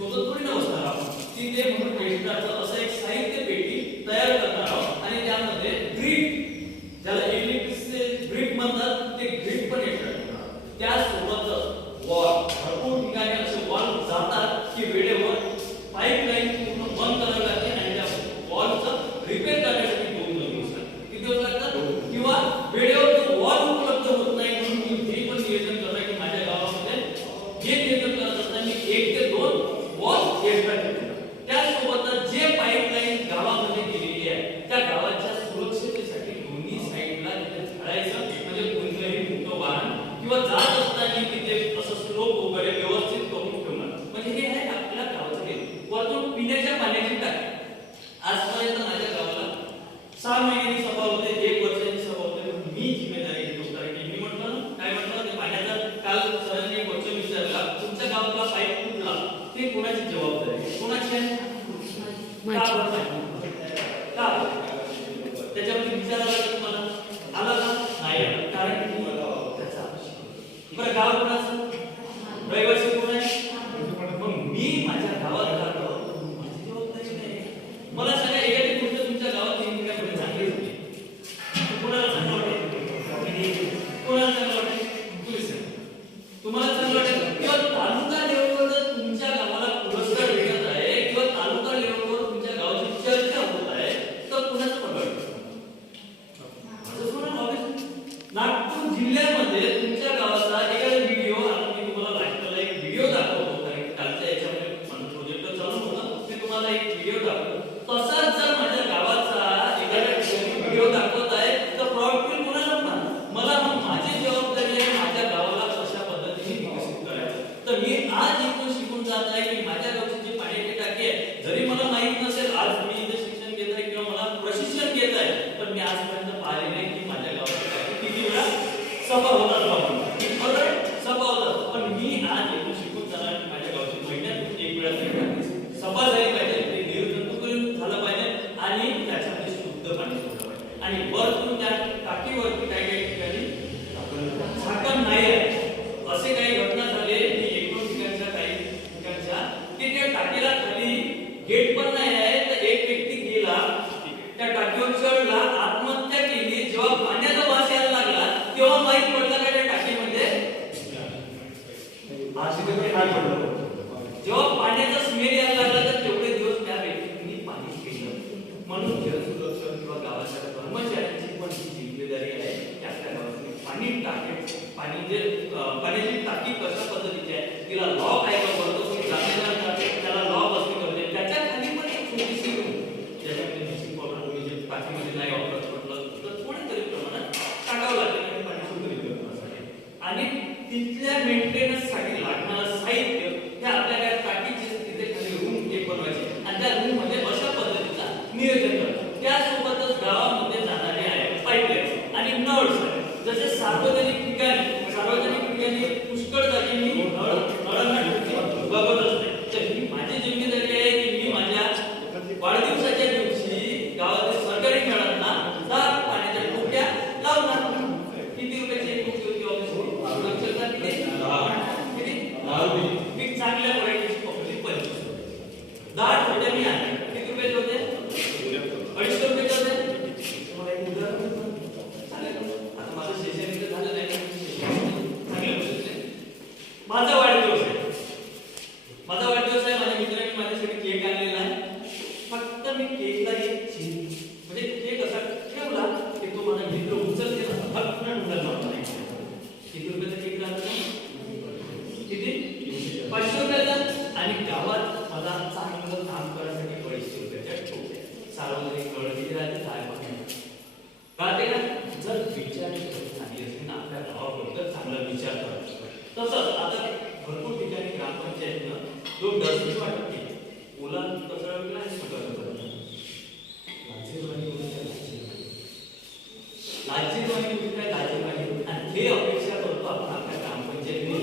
सोबत थोडी ना बसणार आहोत. तिथे म्हणून भेटतात असं एक साहित्य पेटी तयार करणार आहोत. आणि त्यामध्ये ग्रीन किंवा जात असताना तिथे असं स्लो वगैरे व्यवस्थित करून ठेवणं म्हणजे हे आहे आपल्या गावाचं हे. वरतून पिण्याच्या पाण्याची टाकी. आजपर्यंत माझ्या गावाला सहा महिन्यांनी सभा होते एक वर्षाची सभा होते. मी जिम्मेदारी घेतो कारण की मी म्हटलं काय म्हटलं ते पाण्याचा काल doubtless मी आज एकूण शिकून जात आहे की माझ्या गावची जी पाण्याची टाकी आहे. जरी मला माहीत नसेल आज मी इथे शिक्षण घेत आहे किंवा मला प्रशिक्षण घेत आहे पण मी आजपर्यंत पाहिले नाही की माझ्या गावाची किती वेळा सफल होतात त्या टाकीवरच्या आत्महत्या केली. जेव्हा पाण्याचा वास यायला लागला तेव्हा माहीत पडलं का त्या टाकीमध्ये? जेव्हा पाण्याचा स्मेल यायला लागला तर तेवढे दिवस त्या व्यक्तींनी पाणी केलं म्हणून तिथल्या मेंटेनन्ससाठी लागणारं साहित्य हे आपल्याला टाकीचे तिथे खाली रूम हे बनवायचे आणि त्या रूममध्ये अशा पद्धतीचा नियोजन करतात. त्यासोबतच गावामध्ये जाणारे आहे पाईपलाईन आणि नळ जसे सार्वजनिक ठिकाणी सार्वजनिक ठिकाणी पुष्कळ जागी मी नळ नळ बघत असते. सार्वजनिक गड किती राहते का ते ना जर विचार चांगली असेल ना आपल्या गावाबद्दल चांगला विचार करावा तसंच आता भरपूर ठिकाणी ग्रामपंचायतनं जो डस्टबिन वाटते. केली ओला कचरा नाही सुटत काय लाजीरवाणी आणि हे अपेक्षा करतो आपल्या ग्रामपंचायतीने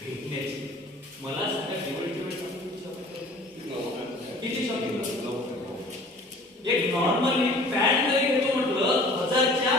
भेटण्याची. मला सगळ्या निवडणुकीवर किती शब्द एक नॉर्मली फॅन जरी घेतो म्हटलं हजारच्या